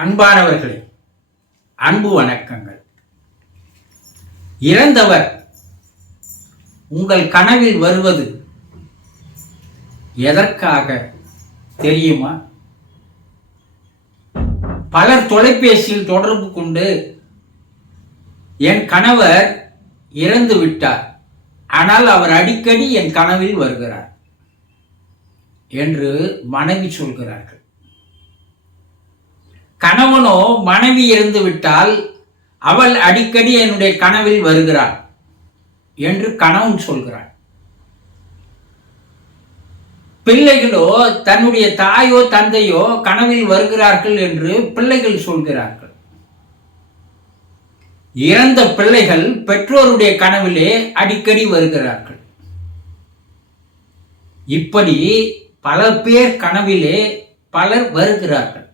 அன்பானவர்களே அன்பு வணக்கங்கள். இறந்தவர் உங்கள் கனவில் வருவது எதற்காக தெரியுமா? பலர் தொலைபேசியில் தொடர்பு கொண்டு என் கணவர் இறந்து விட்டார். ஆனால் அவர் அடிக்கடி என் கனவில் வருகிறார் என்று மனைவி சொல்கிறார்கள். கணவனோ மனைவி இருந்து விட்டால் அவள் அடிக்கடி என்னுடைய கனவில் வருகிறாள் என்று கணவன் சொல்கிறான் பிள்ளைகளோ தன்னுடைய தாயோ தந்தையோ கனவில் வருகிறார்கள் என்று பிள்ளைகள் சொல்கிறார்கள். இறந்த பிள்ளைகள் பெற்றோருடைய கனவிலே அடிக்கடி வருகிறார்கள். இப்படி பல பேர் கனவிலே பலர் வருகிறார்கள்.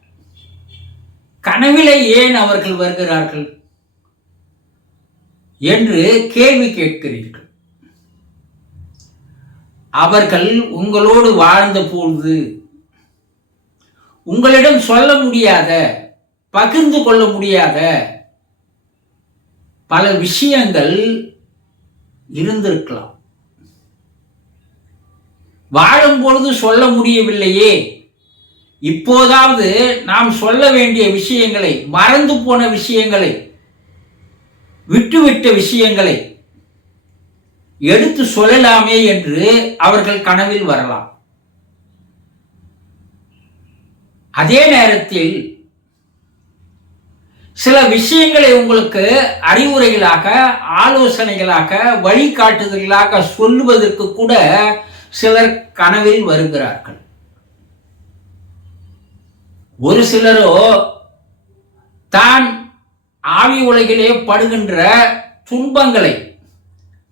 கனவிலே ஏன் அவர்கள் வருகிறார்கள்? என்று கேள்வி கேட்கிறீர்கள். அவர்கள் உங்களோடு வாழ்ந்த பொழுது உங்களிடம் சொல்ல முடியாத பகிர்ந்து கொள்ள முடியாத பல விஷயங்கள் இருந்திருக்கலாம். வாழும் பொழுது சொல்ல முடியவில்லையே. இப்போதாவது நாம் சொல்ல வேண்டிய விஷயங்களை மறந்து போன விஷயங்களை விட்டுவிட்ட விஷயங்களை எடுத்து சொல்லலாமே என்று அவர்கள் கனவில் வரலாம். அதே நேரத்தில் சில விஷயங்களை உங்களுக்கு அறிவுரைகளாக ஆலோசனைகளாக வழிகாட்டுதல்களாக சொல்லுவதற்கு கூட சிலர் கனவில் வருகிறார்கள். ஒரு சிலரோ தான் ஆவி உலகிலே படுகின்ற துன்பங்களை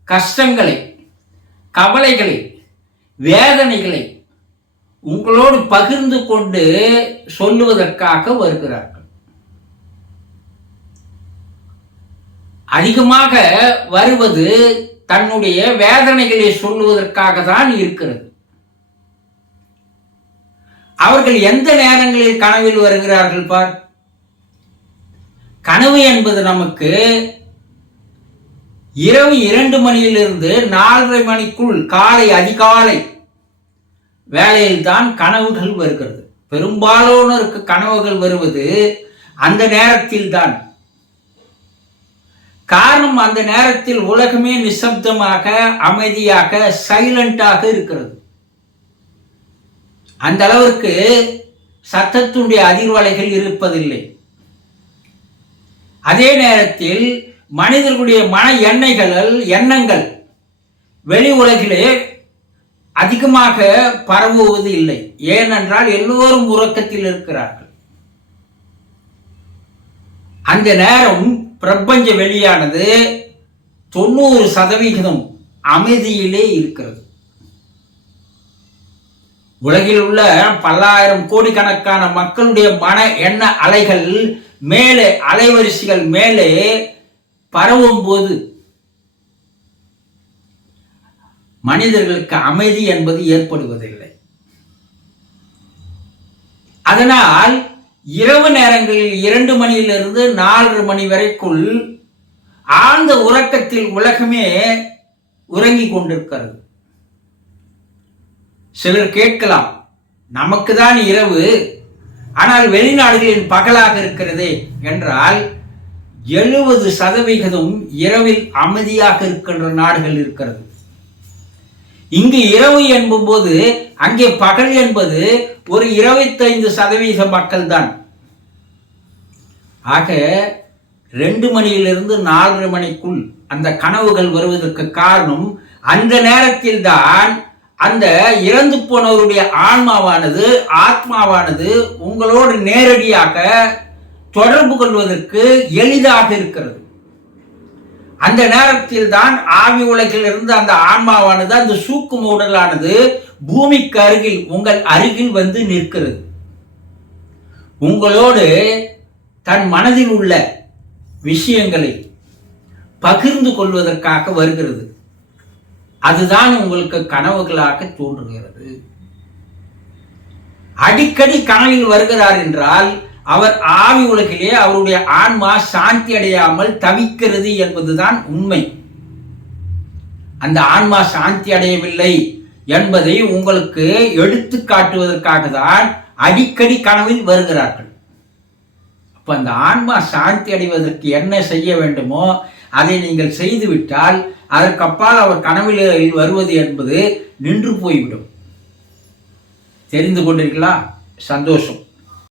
கஷ்டங்களை கவலைகளை வேதனைகளை உங்களோடு பகிர்ந்து கொண்டு சொல்லுவதற்காக வருகிறார்கள். அதிகமாக வருவது தன்னுடைய வேதனைகளை சொல்லுவதற்காக தான் இருக்கிறது. அவர்கள் எந்த நேரங்களில் கனவில் வருகிறார்கள் பார்? கனவு என்பது நமக்கு இரவு இரண்டு மணியிலிருந்து நாலரை மணிக்குள் காலை அதிகாலை வேலையில்தான் கனவுகள் வருகிறது. பெரும்பாலானோருக்கு கனவுகள் வருவது அந்த நேரத்தில் தான் காரணம் அந்த நேரத்தில் உலகமே நிசப்தமாக அமைதியாக சைலண்டாக இருக்கிறது. அந்த அளவிற்கு சத்தத்துடைய அதிர்வலைகள் இருப்பதில்லை. அதே நேரத்தில் மனிதர்களுடைய மன எண்ணெய்கள் எண்ணங்கள் வெளி உலகிலே அதிகமாக பரவுவது இல்லை. ஏனென்றால் எல்லோரும் உறக்கத்தில் இருக்கிறார்கள். அந்த நேரம் பிரபஞ்ச வெளியானது தொண்ணூறு சதவிகிதம் அமைதியிலே இருக்கிறது. உலகில் உள்ள பல்லாயிரம் கோடிக்கணக்கான மக்களுடைய மன எண்ண அலைகள் மேலே அலைவரிசைகள் மேலே பரவும் போது மனிதர்களுக்கு அமைதி என்பது ஏற்படுவதில்லை. அதனால் இரவு நேரங்களில் இரண்டு மணியிலிருந்து நாலு மணி வரைக்குள் ஆழ்ந்த உறக்கத்தில் உலகமே உறங்கிக் கொண்டிருக்கிறது. சிலர் கேட்கலாம் நமக்கு தான் இரவு ஆனால் வெளிநாடுகளின் பகலாக இருக்கிறதே என்றால் எழுபது சதவிகிதம் இரவில் அமைதியாக இருக்கின்ற நாடுகள் இருக்கிறது. இங்கு இரவு என்பது அங்கே பகல் என்பது ஒரு இருபத்தைந்து சதவீத மக்கள் தான் ஆக ரெண்டு மணியிலிருந்து நாலரை மணிக்குள் அந்த கனவுகள் வருவதற்கு காரணம் அந்த நேரத்தில் தான் அந்த இறந்து போனவருடைய ஆன்மாவானது ஆத்மாவானது உங்களோடு நேரடியாக தொடர்பு கொள்வதற்கு எளிதாக இருக்கிறது. அந்த நேரத்தில் தான் ஆவி உலகில் இருந்து அந்த ஆன்மாவானது அந்த சூக்கு உடலானது பூமிக்கு அருகில் உங்கள் அருகில் வந்து நிற்கிறது. உங்களோடு தன் மனதில் உள்ள விஷயங்களை பகிர்ந்து கொள்வதற்காக வருகிறது. அதுதான் உங்களுக்கு கனவுகளாக தோன்றுகிறது. அடிக்கடி கனவில் வருகிறார் என்றால் அவர் ஆவி உலகிலே அவருடைய ஆன்மா சாந்தி அடையாமல் தவிக்கிறது என்பதுதான் உண்மை. அந்த ஆன்மா சாந்தி அடையவில்லை என்பதை உங்களுக்கு எடுத்து காட்டுவதற்காக தான் அடிக்கடி கனவில் வருகிறார்கள். அப்ப அந்த ஆன்மா சாந்தி அடைவதற்கு என்ன செய்ய வேண்டுமோ அதை நீங்கள் செய்துவிட்டால் அதற்கப்பால் அவர் கனவில் வருவது என்பது நின்று போய்விடும். தெரிந்து கொண்டிருக்கலாம் சந்தோஷம்.